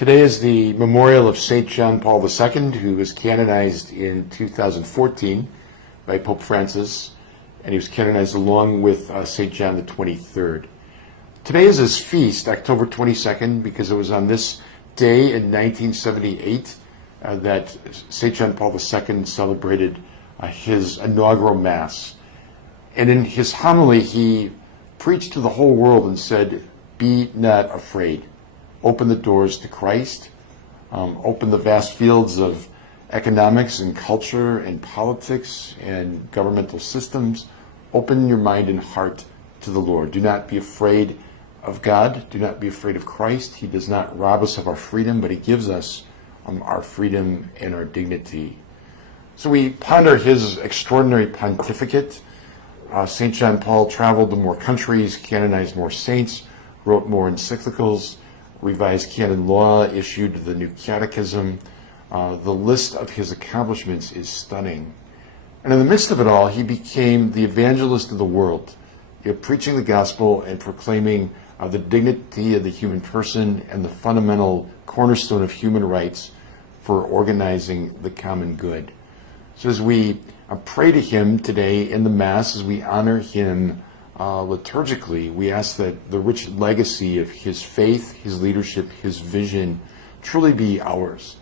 Today is the memorial of St. John Paul II, who was canonized in 2014 by Pope Francis, and he was canonized along with St. John the 23rd. Today is his feast, October 22nd, because it was on this day in 1978 that St. John Paul II celebrated his inaugural Mass. And in his homily, he preached to the whole world and said, "Be not afraid. Open the doors to Christ. Open the vast fields of economics and culture and politics and governmental systems. Open your mind and heart to the Lord. Do not be afraid of God. Do not be afraid of Christ. He does not rob us of our freedom, but he gives us our freedom and our dignity." So we ponder his extraordinary pontificate. St. John Paul traveled to more countries, canonized more saints, wrote more encyclicals, revised canon law, issued the new catechism. The list of his accomplishments is stunning. And in the midst of it all, he became the evangelist of the world, preaching the gospel and proclaiming the dignity of the human person and the fundamental cornerstone of human rights for organizing the common good. So as we pray to him today in the Mass, as we honor him liturgically, we ask that the rich legacy of his faith, his leadership, his vision truly be ours.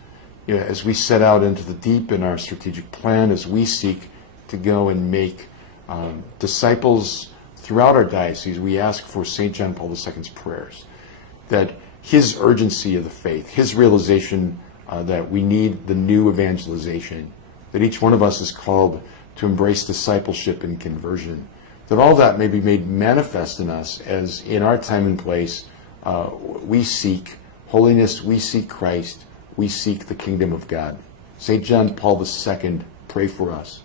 As we set out into the deep in our strategic plan, as we seek to go and make disciples throughout our diocese, we ask for St. John Paul II's prayers, that his urgency of the faith, his realization that we need the new evangelization, that each one of us is called to embrace discipleship and conversion, that all that may be made manifest in us as in our time and place we seek holiness, we seek Christ, we seek the kingdom of God. St. John Paul II, pray for us.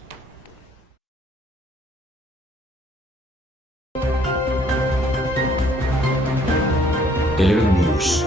Eleven News.